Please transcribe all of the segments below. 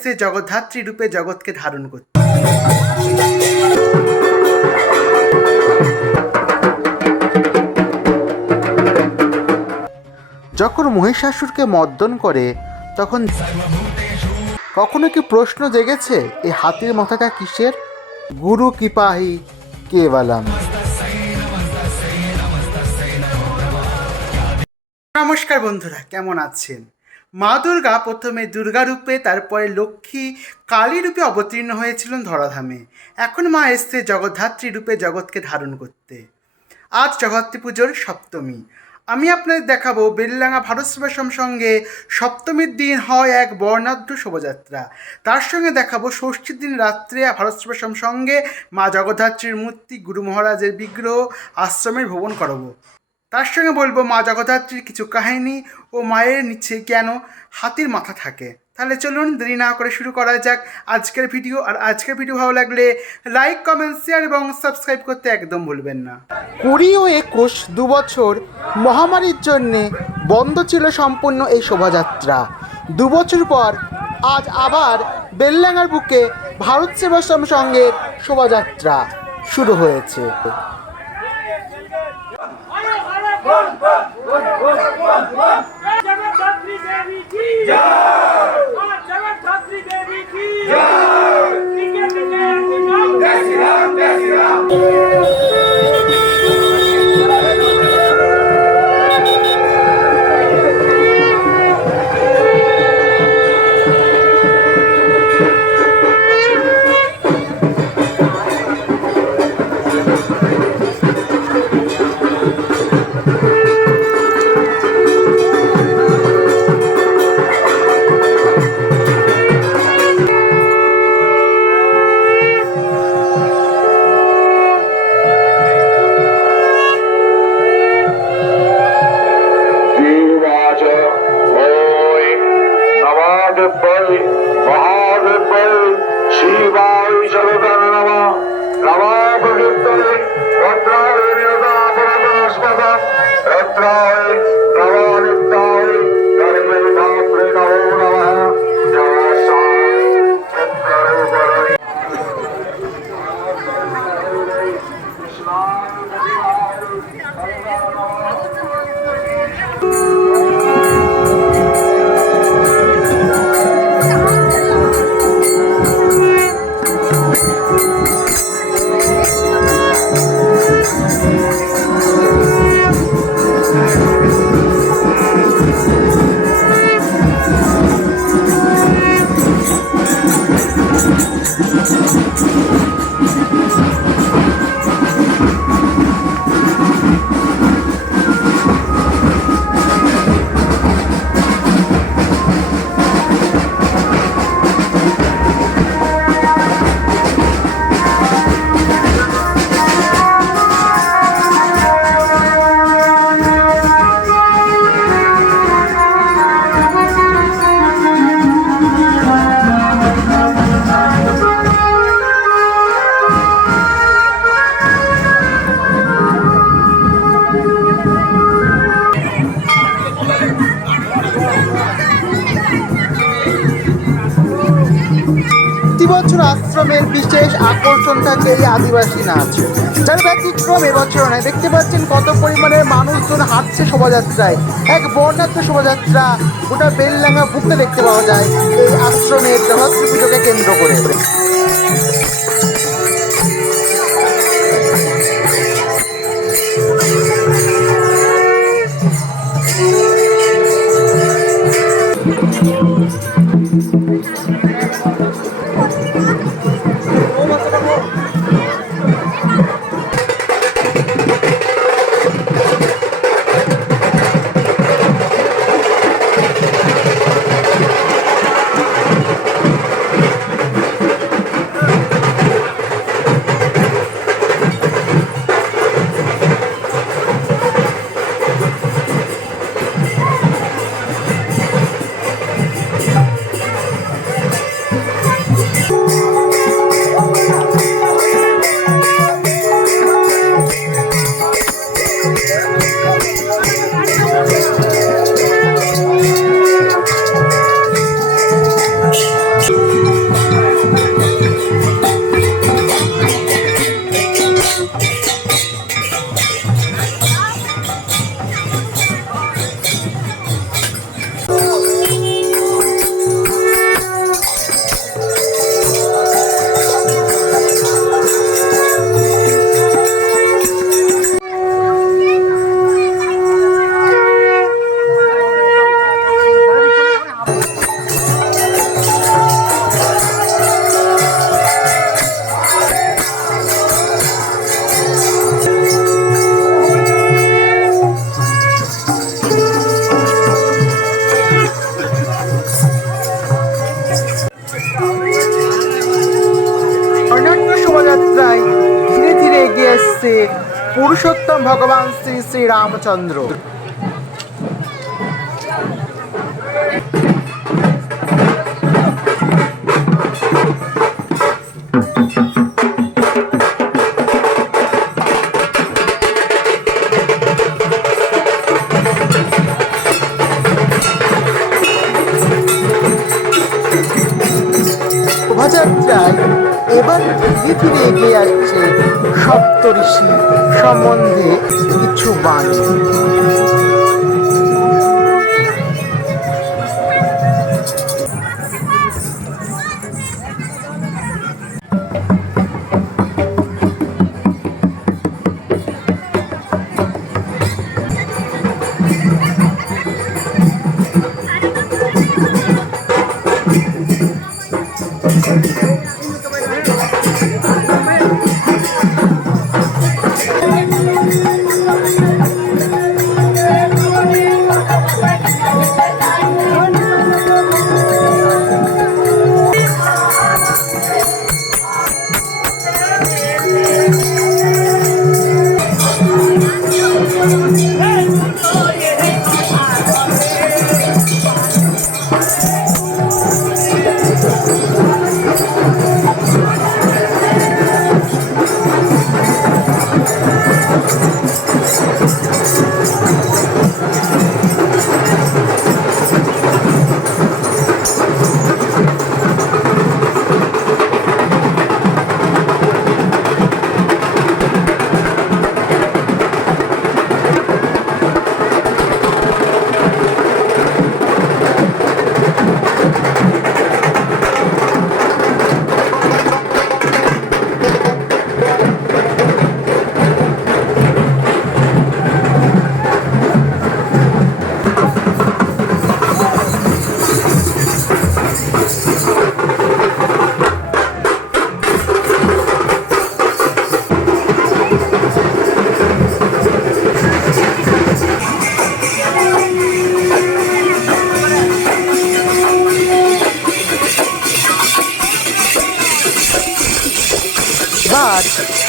সে জগদ্ধাত্রী রূপে জগৎকে ধারণ করতে যখন মহিষাসুরকে মর্দন করে তখন কখনো কি প্রশ্ন জেগেছে এই হাতির মাথাটা কিসের? গুরু কৃপাহি কেবলম। নমস্কার বন্ধুরা কেমন আছেন? মা দুর্গা প্রথমে দুর্গা রূপে, তারপরে লক্ষ্মী কালী রূপে অবতীর্ণ হয়েছিলেন ধরাধামে। এখন মা এসছে জগদ্ধাত্রী রূপে জগৎকে ধারণ করতে। আজ জগদ্ধাত্রী পুজোর সপ্তমী। আমি আপনাদের দেখাবো বেললাঙ্গা ভারত সেবাশ্রম সঙ্গে সপ্তমীর দিন হয় এক বর্ণাঢ্য শোভাযাত্রা। তার সঙ্গে দেখাবো ষষ্ঠীর দিন রাত্রে ভারত সেবাশ্রম সঙ্গে মা জগদ্ধাত্রীর মূর্তি গুরু মহারাজের বিগ্রহ আশ্রমের ভ্রমণ করাবো। তার সঙ্গে বলব মা জগদ্ধাত্রীর কিছু কাহিনী ও মায়ের নিচে কেন হাতির মাথা থাকে। তাহলে চলুন দেরি না করে শুরু করা যাক আজকের ভিডিও। আর আজকের ভিডিও ভালো লাগলে লাইক কমেন্ট শেয়ার এবং সাবস্ক্রাইব করতে একদম ভুলবেন না। কুড়ি ও একুশ দু বছর মহামারীর জন্যে বন্ধ ছিল সম্পূর্ণ এই শোভাযাত্রা। দুবছর পর আজ আবার বেললাঙ্গার বুকে ভারত সেবাশ্রম সঙ্গে শোভাযাত্রা শুরু হয়েছে। जगद्धात्री देवी की जय जगद्धात्री देवी की जय श्री राम जय श्री राम ত্রয় আকর্ষণ থাকে এই আদিবাসী নাচ। যার ব্যতিক্রম এবছর নয়। দেখতে পাচ্ছেন কত পরিমাণের মানুষজন হাঁটছে শোভাযাত্রায়। এক বর্ণাঢ্য শোভাযাত্রা গোটা বেললাঙ্গা বুকতে দেখতে পাওয়া যায়। এই আশ্রমের জগৎ পুজোকে কেন্দ্র করে। পুরুষোত্তম ভগবান শ্রী শ্রী রামচন্দ্র শোভাযাত্রায় এবার ধীরে এগিয়ে আসছে সপ্তঋষি সম্বন্ধে কিছু বাণী।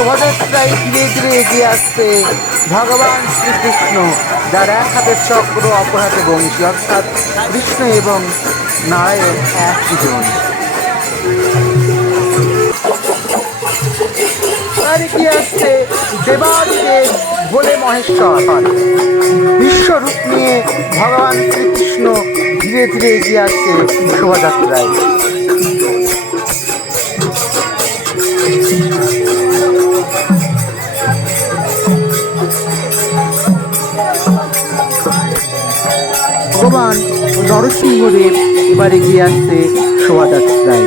শোভাযাত্রায় ধীরে ধীরে এগিয়ে আসছে ভগবান শ্রীকৃষ্ণ, যার এক হাতে চক্র, অপর হাতে বংশী, অর্থাৎ কৃষ্ণ এবং নারায়ণ একই জন বলে মহেশ্বর। বিশ্বরূপ নিয়ে ভগবান শ্রীকৃষ্ণ ধীরে ধীরে এগিয়ে আসছে শোভাযাত্রায়। নরসিংহদেব এবার এগিয়ে আসছে শোভাযাত্রায়।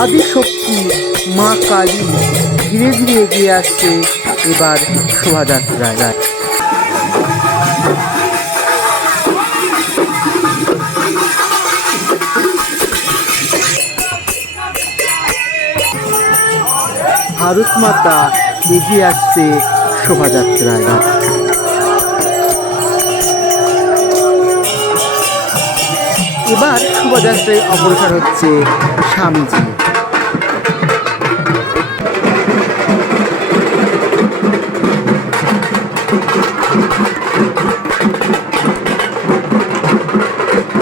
আদি শক্তি মা কালী ধীরে ধীরে এগিয়ে আসছে এবার শোভাযাত্রায়। ভারত মাতা এগিয়ে আসছে শোভাযাত্রায়। এবার শোভাযাত্রায় অগ্রসর হচ্ছে স্বামীজি।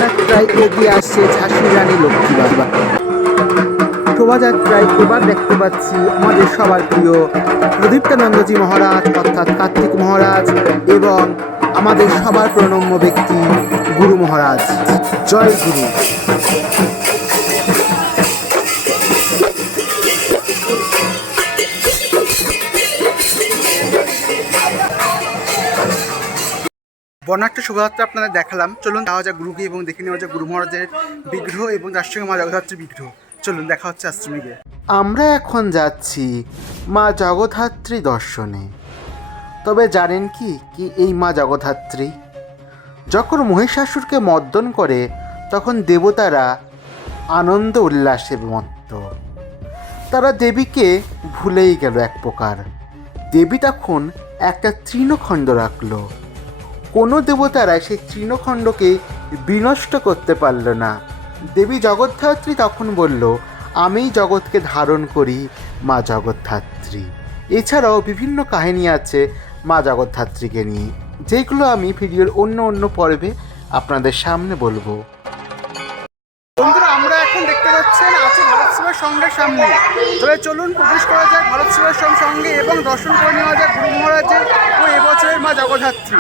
যাত্রায় এগিয়ে আসছে ঝাঁসির রানী লক্ষ্মীবাই শোভাযাত্রায় এবার দেখতে পাচ্ছি আমাদের সবার প্রিয় প্রদীপ্তানন্দজি মহারাজ, অর্থাৎ কার্তিক মহারাজ, এবং আমাদের সবার প্রণম্য ব্যক্তি গুরু মহারাজ। জয় গুরু। বর্ণাঢ্য শোভাযাত্রা আপনাদের দেখালাম। চলুন যাওয়া যাক গুরুকে এবং দেখে নেওয়া যাক গুরু মহারাজের বিগ্রহ এবং তার সঙ্গে মা জগদ্ধাত্রীর বিগ্রহ। চলুন দেখা হচ্ছে আশ্রমে গিয়ে আমরা এখন যাচ্ছি মা জগদ্ধাত্রী দর্শনে। তবে জানেন কি? কি এই মা জগদ্ধাত্রী? যখন মহিষাসুরকে মর্দন করে, তখন দেবতারা আনন্দ উল্লাসে মত্ত তারা দেবীকে ভুলেই গেল এক প্রকার। দেবী তখন একটা তৃণখণ্ড রাখল। কোনো দেবতারা সেই তৃণখণ্ডকে বিনষ্ট করতে পারল না। দেবী জগদ্ধাত্রী তখন বলল আমি জগৎকে ধারণ করি, মা জগদ্ধাত্রী। এছাড়াও বিভিন্ন কাহিনী আছে মা জগদ্ধাত্রীকে নিয়ে। যেগুলো আমি ভিডিওর অন্য অন্য পর্বে আপনাদের সামনে বলব। বন্ধুরা, আমরা এখন দেখতে পাচ্ছেন, আছে ভারত সেবা সঙ্গের সামনে। তবে চলুন, প্রবেশ করা যাক ভারত সেবা সঙ্গে এবং দর্শন করে নেওয়া যাক গুরু মহারাজের ও এবছরের মা জগদ্ধাত্রী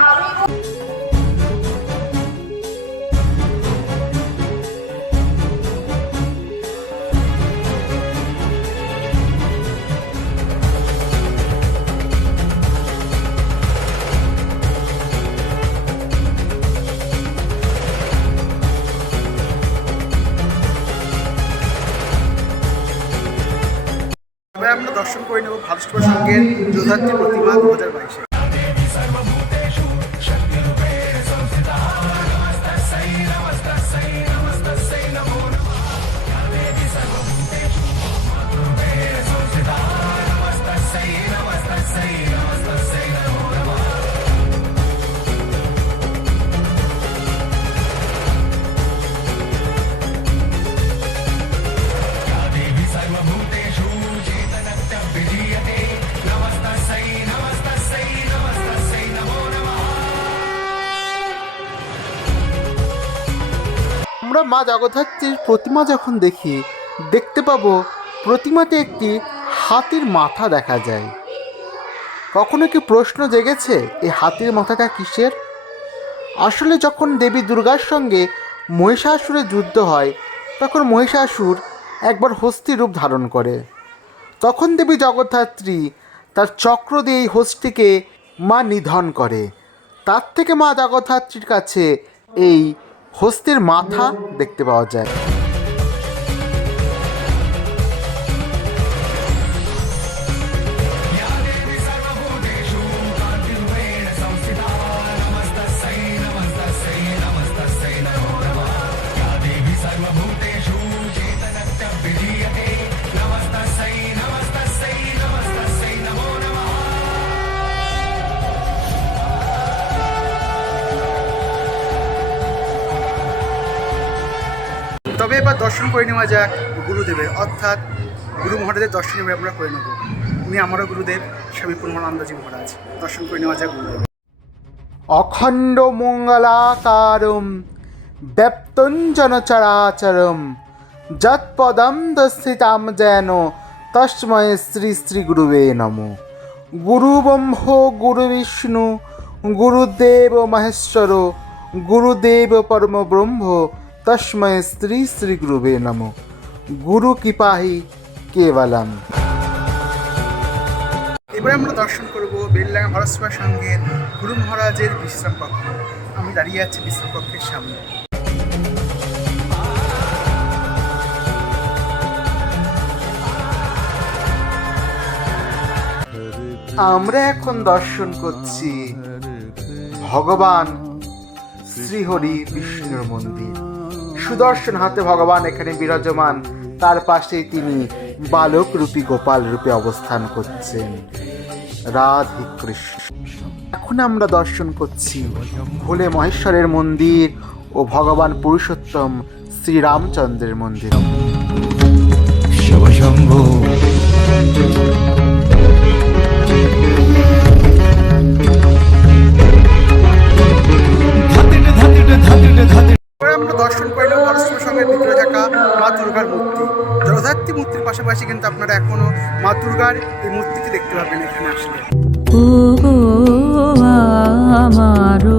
করে নেব ভারত সঙ্গের যোধাত্রী প্রতিমা দু হাজার মা জগদ্ধাত্রীর প্রতিমা যখন দেখি, দেখতে পাবো প্রতিমাতে একটি হাতির মাথা দেখা যায়। কখনো কি প্রশ্ন জেগেছে এই হাতির মাথাটা কিসের? আসলে যখন দেবী দুর্গার সঙ্গে মহিষাসুরের যুদ্ধ হয়, তখন মহিষাসুর একবার হস্তি রূপ ধারণ করে। তখন দেবী জগদ্ধাত্রী তার চক্র দিয়ে এই হস্তিকে মা নিধন করে। তার থেকে মা জগদ্ধাত্রীর কাছে এই হস্তির মাথা দেখতে পাওয়া যায়। দর্শন করে নেওয়া যাক গুরুদেবের। অর্থাৎ গুরু মহারাজের দর্শন এবার আমরা করে নেব। উনি আমারও গুরুদেব স্বামী পূর্ণানন্দজি মহারাজ দর্শন করে নেওয়া যাক গুরুদেব। অখণ্ড মঙ্গলাকারম, ব্যপ্তঞ্জন চরাচরম, যৎপদম দস্থিতাম যেন, তস্ময় শ্রী শ্রী গুরুবে নম। গুরু ব্রহ্ম, গুরু বিষ্ণু, গুরুদেব মহেশ্বর, গুরুদেব পরম ব্রহ্ম তস্ময় শ্রী শ্রী গুরুবে নম গুরু কৃপাহি কেবলম এবারে আমরা দর্শন করব বেলডাঙ্গা ভারতসভা সঙ্গের গুরু মহারাজের বিশ্রাম কক্ষ। আমি দাঁড়িয়ে আছি বিশ্রাম কক্ষের সামনে। আমরা এখন দর্শন করছি ভগবান শ্রীহরি বিষ্ণুর মন্দির। সুদর্শন হাতে ভগবান এখানে বিরাজমান। তার পাশেই তিনি বালক রূপী গোপাল রূপে অবস্থান করছেন। রাধে কৃষ্ণ। এখন আমরা দর্শন করছি ভোলে মহেশ্বরের মন্দির ও ভগবান পুরুষোত্তম শ্রীরামচন্দ্রের মন্দির। আমরা দর্শন করলাম দর্শনের সঙ্গে ভিতরে থাকা মা দুর্গার মূর্তি। জগদ্ধাত্রী মূর্তির পাশাপাশি কিন্তু আপনারা এখনও মা দুর্গার এই মূর্তিটি দেখতে পাবেন এখানে আসলে। আমারো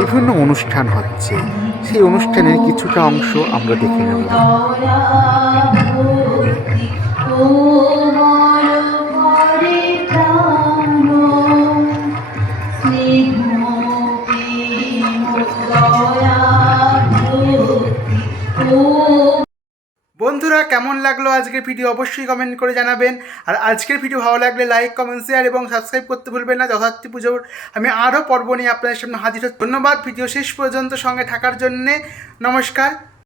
বিভিন্ন অনুষ্ঠান হচ্ছে। সেই অনুষ্ঠানের কিছুটা অংশ আমরা দেখে নেব। বন্ধুরা, কেমন লাগল আজকের ভিডিও অবশ্যই কমেন্ট করে জানাবেন। আর আজকের ভিডিও ভালো লাগলে লাইক কমেন্ট শেয়ার এবং সাবস্ক্রাইব করতে ভুলবেন না। যথার্থী পুজোর আমি আরও পর্ব নিয়ে আপনাদের সামনে হাজির। ধন্যবাদ। ভিডিও শেষ পর্যন্ত সঙ্গে থাকার জন্যে নমস্কার।